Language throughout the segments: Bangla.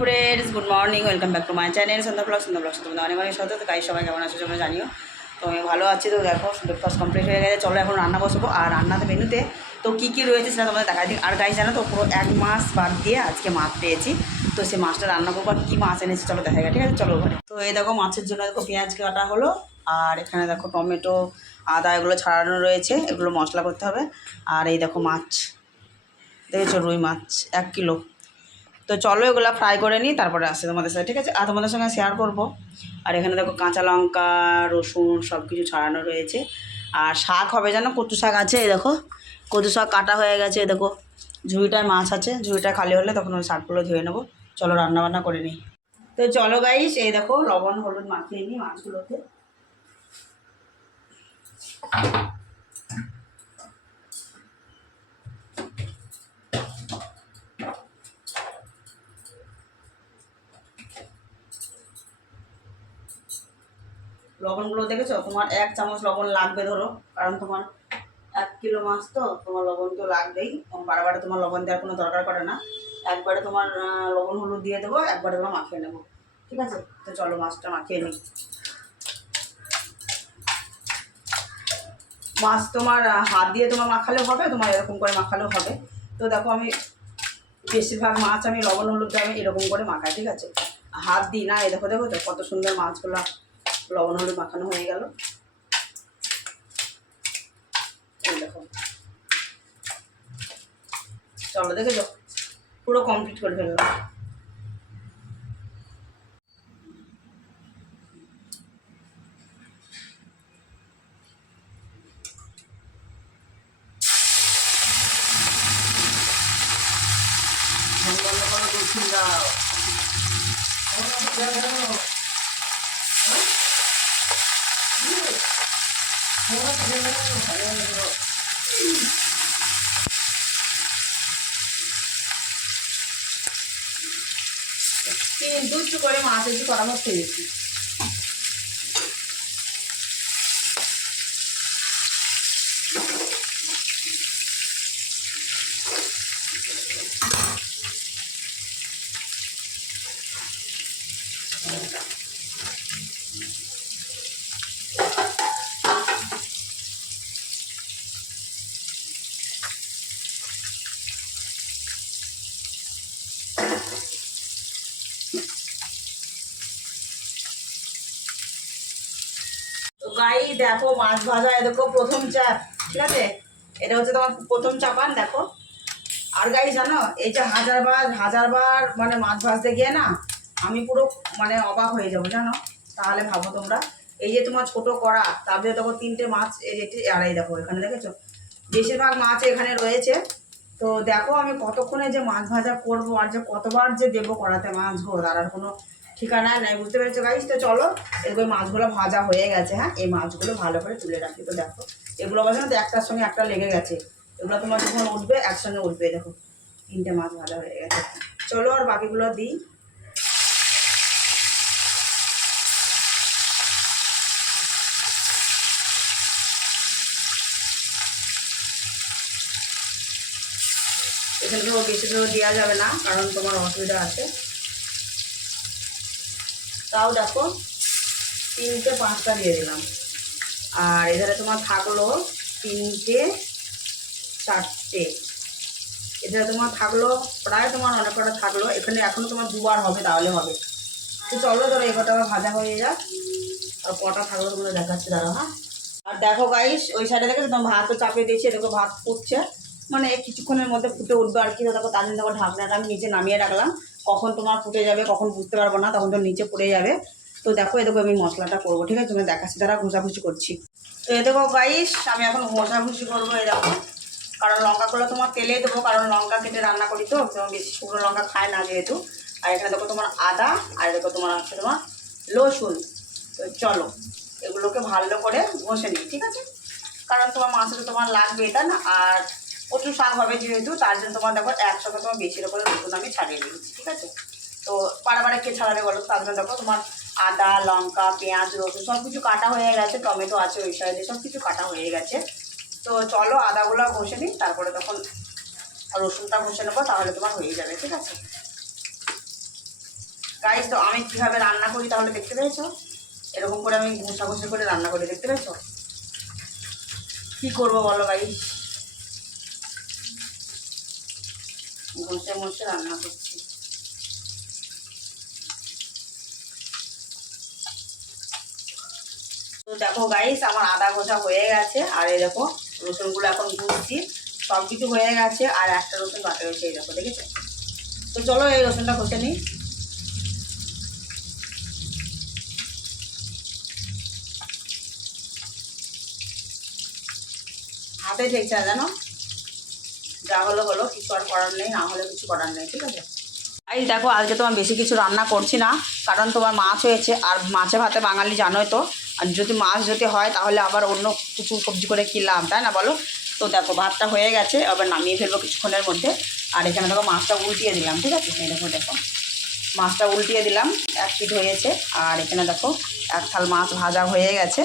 Friends good morning welcome back to my channel Sandhya blog Sandhya blog তোমাদের অনেক অনেক সাথে তো গাই সবাই কেমন আছো তোমরা জানিও। তো আমি ভালো আছি তো, দেখো ব্রেকফাস্ট কমপ্লিট হয়ে গেছে। চলো এখন রান্না বসবো। আর রান্নাতে মেনুতে তো কী কী রয়েছে সেটা তোমাদের দেখা আর গাই জানো তো, পুরো এক মাস বাদ দিয়ে আজকে মাছ পেয়েছি। তো সেই মাছটা রান্না করব আর কী মাছ এনেছি, চলো দেখা গেছে ঠিক আছে, চলো ওখানে। তো এই দেখো, মাছের জন্য দেখো পেঁয়াজ কাটা হলো। আর এখানে দেখো টমেটো, আদা এগুলো ছাড়ানো রয়েছে। এগুলো মশলা করতে হবে। আর এই দেখো মাছ। দেখেছ রুই মাছ, এক কিলো। তো চলো এগুলো ফ্রাই করে নিই, তারপরে আসছে তোমাদের সাথে, ঠিক আছে? আর তোমাদের সঙ্গে শেয়ার করব। আর এখানে দেখো কাঁচা লঙ্কা, রসুন সব কিছু ছাড়ানো রয়েছে। আর শাক হবে যেন কচু শাক আছে, এই দেখো। কচু শাক কাটা হয়ে গেছে, এই দেখো। ঝুড়িটায় মাছ আছে, ঝুড়িটা খালি হলে তখন ওই শাকগুলো ধুয়ে নেব। চলো রান্না বান্না করে নিই। তো চলো গাইস এই দেখো লবণ, হলুদ মাখিয়ে নিই মাছগুলোকে লবণগুলো দেখেছ? তোমার এক চামচ লবণ লাগবে ধরো, কারণ তোমার এক কিলো মাছ তো, তোমার লবণ তো লাগবেই। বারবারে তোমার লবণ দেওয়ার কোনো দরকার পড়ে না। একবারে তোমার লবণ হলুদ দিয়ে দেবো, একবারে তোমার মাখিয়ে নেব। ঠিক আছে? তো চলো মাছটা মাখিয়ে নিই। মাছ তোমার হাত দিয়ে তোমার মাখালেও হবে, তোমার এরকম করে মাখালেও হবে। তো দেখো আমি, বেশিরভাগ মাছ আমি লবণ হলুদ দিয়ে আমি এরকম করে মাখাই, ঠিক আছে? হাত দিই না, এই দেখো দেখো তো কত সুন্দর মাছগুলো লবণ হলুদ মাখানো হয়ে গেল। দেখো। চলো পুরো কমপ্লিট করে ফেললাম। বন্ধ করো কিন্তু করে মাছ একটু পরামর্শ দিয়েছি তো গাই দেখো, মাছ ভাজা এ দেখো, প্রথম চাপ ঠিক আছে? এটা হচ্ছে তোমার প্রথম চাপান, দেখো। আর গাই জানো, এই যে হাজারবার হাজারবার মানে মাছ ভাজতে গিয়ে না, আমি পুরো মানে অবাক হয়ে যাব, জানো? তাহলে ভাবো তোমরা। এই যে তোমার ছোট কড়া, তার ভিতরে দেখো তিনটে মাছ আর এই দেখো, এখানে দেখেছ? বেশিরভাগ মাছ এখানে রয়েছে। তো দেখো আমি কতক্ষণে যে মাছ ভাজা করব, আর যে কতবার যে দেবো কড়াতে মাছ, গো তার আর কোনো ঠিকানা নাই, বুঝতে পেরেছ গাইস তো চলো এগুলো মাছগুলো ভাজা হয়ে গেছে হ্যাঁ? এই মাছগুলো ভালো করে তুলে রাখি, তো দেখো। এগুলো বলছে না তো একটার সঙ্গে একটা লেগে গেছে। এগুলো তোমার যখন উঠবে, একসঙ্গে উঠবে, দেখো। তিনটে মাছ ভাজা হয়ে গেছে। চলো আর বাকিগুলো দিই। এখানে তো বেশি করে দেওয়া যাবে না, কারণ তোমার অসুবিধা আছে। তাও দেখো তিনটে পাঁচটা দিয়ে দিলাম। আর এধারে তোমার থাকল তিনটে চারটে। এধারে তোমার থাকল, প্রায় তোমার অনেক কটা থাকল। এখানে এখনও তোমার দুবার হবে, তাহলে হবে। তো চলো ধরো এই কটা ভাজা হয়ে যাক। আর কটা থাকল তোমরা দেখাচ্ছে দাঁড়ো হ্যাঁ। আর দেখো গাইস ওই সাইডে দেখেছ তোমার ভাতও চাপিয়ে দিয়েছি দেখো ভাত ফুটছে। মানে কিছুক্ষণের মধ্যে ফুটে উঠবে আর কি দেখো জন্য দেখো ঢাকনাটা আমি নিচে নামিয়ে রাখলাম। কখন তোমার ফুটে যাবে, কখন বুঝতে পারব না, তখন তো নিচে পড়ে যাবে। তো দেখো, এ দেখো আমি মশলাটা করব, ঠিক আছে? তুমি দেখাচ্ছি তারা ঘষাঘুষি করছি। তো এ দেখো গাইস আমি এখন ঘষাঘুষি করব দেখো। কারণ লঙ্কাগুলো তোমার তেলে দেবো, কারণ লঙ্কা কেটে রান্না করি তো তোমার বেশি শুকনো লঙ্কা খায় না যেহেতু। আর এখানে দেখো তোমার আদা, আর দেখো তোমার হচ্ছে তোমার রসুন। তো চলো, এগুলোকে ভালো করে ঘষে নিই, ঠিক আছে? কারণ তোমার মাছটা তোমার লাগবে এটা না? আর প্রচুর শাক হবে যেহেতু, তার জন্য তোমার দেখো একসাথে তোমার বেশি করে রসুন আমি ছাড়িয়ে দিয়েছি, ঠিক আছে? তো বারে কে ছাড়াবে বলো? তার জন্য দেখো তোমার আদা, লঙ্কা, পেঁয়াজ, রসুন সব কিছু কাটা হয়ে গেছে, টমেটো আছে ওই সাইডে সব কিছু কাটা হয়ে গেছে। তো চলো আদাগুলো ঘষে নিই, তারপরে তখন রসুনটা ঘষে নেব, তাহলে তোমার হয়ে যাবে, ঠিক আছে? গাইস তো আমি কীভাবে রান্না করি তাহলে দেখতে পেয়েছ? এরকম করে আমি ঘষা ঘষে করে রান্না করি, দেখতে পেয়েছ? কী করব বলো গাইস ঘষে ঘষে রান্না করছি। তো দেখো গাইস আমার আদা ঘষা হয়ে গেছে, আর এই দেখো রসুনগুলো এখন ঘুরছি সব কিছু হয়ে গেছে, আর একটা রসুন বাটা রয়েছে, এই দেখো, দেখেছ? তো চলো এই রসুনটা ঘষে নিই। হাতে না জানো? যা হলো হলো, কিছু আর করার নেই, না হলে কিছু করার নেই, ঠিক আছে? এই দেখো, আজকে তোমার বেশি কিছু রান্না করছি না, কারণ তোমার মাছ হয়েছে, আর মাছে ভাতে বাঙালি জানোই তো, আর যদি মাছ যদি হয়, তাহলে আবার অন্য কিছু সবজি করে কিনলাম তাই না বলো? তো দেখো, ভাতটা হয়ে গেছে আবার নামিয়ে ফেলব কিছুক্ষণের মধ্যে, আর এখানে দেখো, মাছটা উল্টিয়ে দিলাম, ঠিক আছে? দেখো দেখো, মাছটা উল্টিয়ে দিলাম, এক পিঠ হয়েছে, আর এখানে দেখো, এক থাল মাছ ভাজা হয়ে গেছে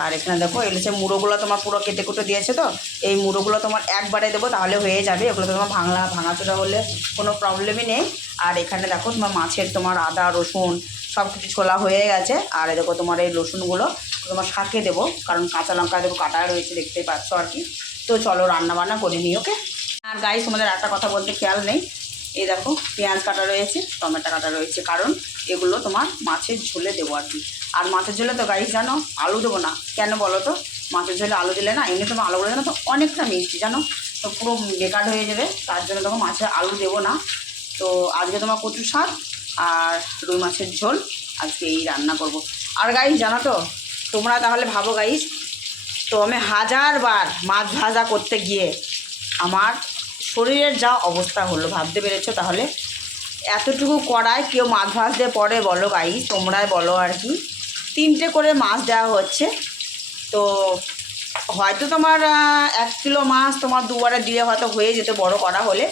আর এখানে দেখো এগুলো এলেছে মুড়োগুলো তোমার পুরো কেটে কুটে দিয়েছে তো। এই মুড়োগুলো তোমার একবারে দেবো, তাহলে হয়ে যাবে। এগুলো তোমার ভাঙলা, ভাঙাচোরা হলে কোনো প্রবলেমই নেই। আর এখানে দেখো, তোমার মাছের তোমার আদা, রসুন সব কিছু ছোলা হয়ে গেছে। আর এই দেখো, তোমার এই রসুনগুলো তোমার শাকে দেবো, কারণ কাঁচা লঙ্কা দেবো, কাটা রয়েছে দেখতেই পাচ্ছ আর কি। তো চলো রান্না বান্না করে নিই, ওকে? আর গাই তোমাদের একটা কথা বলতে খেয়াল নেই। এই দেখো, পেঁয়াজ কাটা রয়েছে, টমেটো কাটা রয়েছে, কারণ এগুলো তোমার মাছের ঝোলে দেবো আর কি। আর মাছের ঝোলে তো গাইস জানো, আলু দেবো না। কেন বলো তো? মাছের ঝোলে আলু দিলে না এমনি তোমার আলুগুলো জানো তো অনেকটা মিষ্টি, জানো? তো পুরো বেকার হয়ে যাবে, তার জন্য তোমার মাছের আলু দেবো না। তো আজকে তোমার কচু শাক আর রুই মাছের ঝোল, আজকে এই রান্না করব। আর গাইস জানো তো, তোমরা তাহলে ভাবো গাইস, তো আমি হাজারবার মাছ ভাজা করতে গিয়ে আমার শরীরের যা অবস্থা হলো, ভাবতে পেরেছ? তাহলে এতটুকু কড়ায় কেউ মাছ ভাজতে পরে বলো গাই তোমরাই বলো আর কি। তিনটে করে মাছ দেওয়া হচ্ছে। তো হয়তো তোমার এক কিলো মাছ তোমার দুবারে দিয়ে হয়তো হয়ে যেত বড় করা হলে।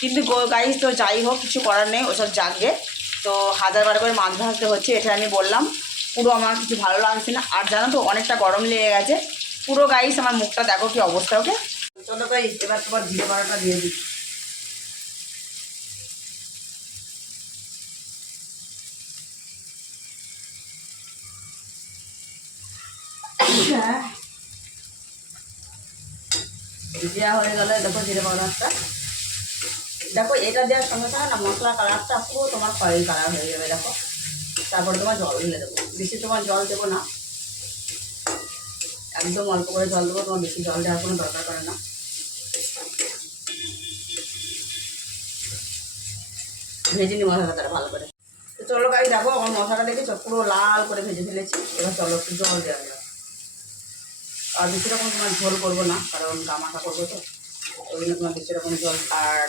কিন্তু গাইস তো যাই হোক, কিছু করার নেই, ওসব জাগবে। তো হাজারবার করে মাছ ভাজতে হচ্ছে, এটা আমি বললাম। পুরো আমার কিছু ভালো লাগছে না। আর জানো তো, অনেকটা গরম লেগে গেছে। পুরো গাইস আমার মুখটা দেখো কি অবস্থা ওকে চলো গাইস এবার তোমার জিরে বাড়াটা দিয়ে দিই। দেওয়া হয়ে গেলে, দেখো জিরে পাউডারটা। দেখো, এটা দেওয়ার সঙ্গে সঙ্গে না মশলা কালারটা পুরো তোমার খয়েরি কালার হয়ে যাবে, দেখো। তারপর তোমার জল ঢেলে দেবো। বেশি তোমার জল দেবো না। একদম অল্প করে জল দেবো, তোমার বেশি জল দেওয়ার কোনো দরকার পড়ে না। ভেজে নি মশলাটা ভালো করে। তো চলো গাড়ি দেখো, আমার মশলাটা দেখেছ? পুরো লাল করে ভেজে ফেলেছি। এবার চলো একটু জল দেওয়া যাবে আর বেশি রকম তোমার ঝোল করব না, কারণ গামাখা করব তো। ওই জন্য তোমার বেশি রকম জল আর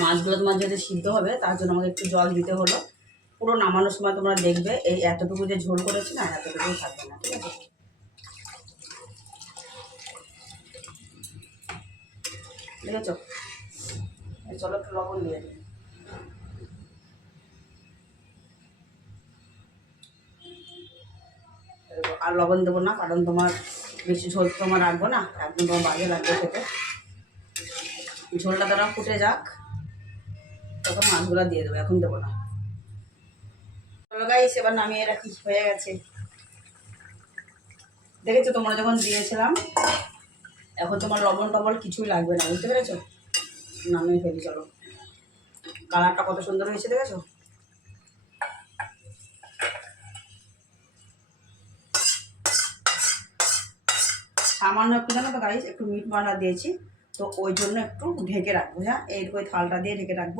মাছগুলো তোমার যেহেতু সিদ্ধ হবে, তার জন্য আমাকে একটু জল দিতে হলো। পুরো নামানোর সময় তোমরা দেখবে, এই এতটুকু যে ঝোল করেছি না এতটুকুই থাকবে না, ঠিক আছে? দেখেছ? এই চলো একটু লবণ দিয়ে দিই। আর লবণ দেবো না, কারণ তোমার বেশি ঝোল তোমার রাখব না একদম তোমার বাজে লাগবে খেতে। ঝোলটা তোরা ফুটে যাক। তখন মাছগুলো দিয়ে দেবো, এখন দেবো না। এবার নামিয়ে রাখি, হয়ে গেছে। দেখেছ তোমরা যখন দিয়েছিলাম, এখন তোমার লবণ টবল কিছুই লাগবে না, বুঝতে পেরেছ? নামিয়ে ফেলি, চলো। কালারটা কত সুন্দর হয়েছে, দেখেছ? একটু জানো তো গাইস একটু মিট মশলা দিয়েছি। তো ওই জন্য একটু ঢেকে রাখব হ্যাঁ? এই ওই থালটা দিয়ে ঢেকে রাখব।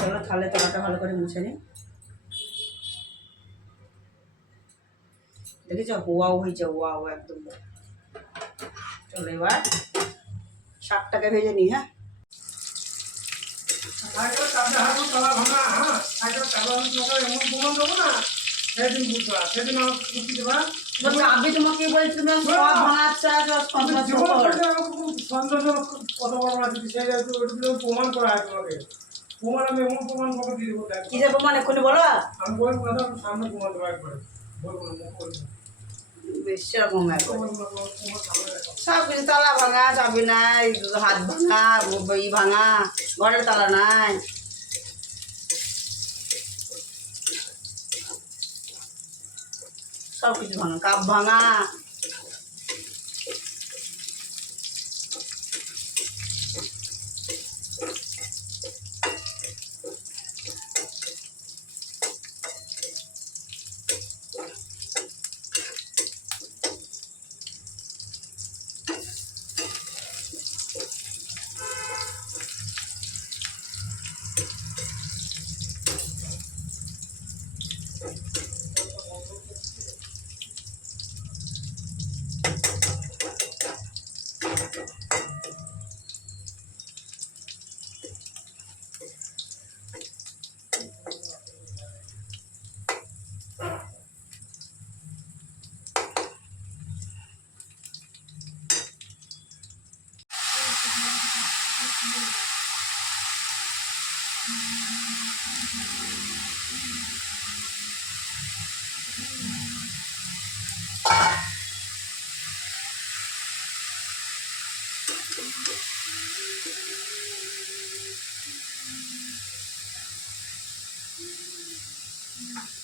চলো থালে তলাটা ভালো করে মুছে নিই। দেখেছ? ওয়াও হয়েছে ওয়াও একদম। চলো এবার শাকটাকে ভেজে নিই হ্যাঁ? হ্যাঁ? সেদিন পার সেদিন আমার দেবা। আমি তোমাকে বলছি তুমি সব বানাচ্ছে সব তুমি সব জীবন কর। থেকে আমাকে খুব সন্দেহজনক কথা বলা আছে সেই প্রমাণ করা আছে তোমাকে। প্রমাণ আমি এমন প্রমাণ তোমাকে দিয়ে দেবো দেখ। কিসের প্রমাণ এক্ষুনি বলো। আমি বলব না সামনে প্রমাণ দেবো একবারে। বলব না মুখ বলব না। বেশ সেরকম একবার। বলব না, তোমার প্রমাণ সামনে রাখো। সব কিছু তালা ভাঙা চাবি নাই হাত ভাঙা ই ভাঙা ঘরের তালা নাই। সব কিছু ভাঙা কাপ ভাঙা Hum.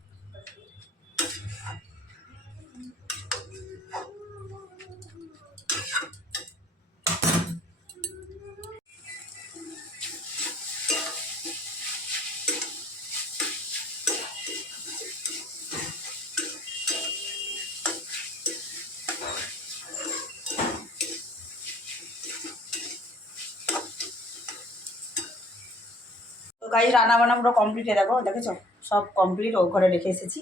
গাই রান্না বান্না পুরো কমপ্লিট হয়ে দেখো দেখেছ? সব কমপ্লিট ও ঘরে রেখে এসেছি।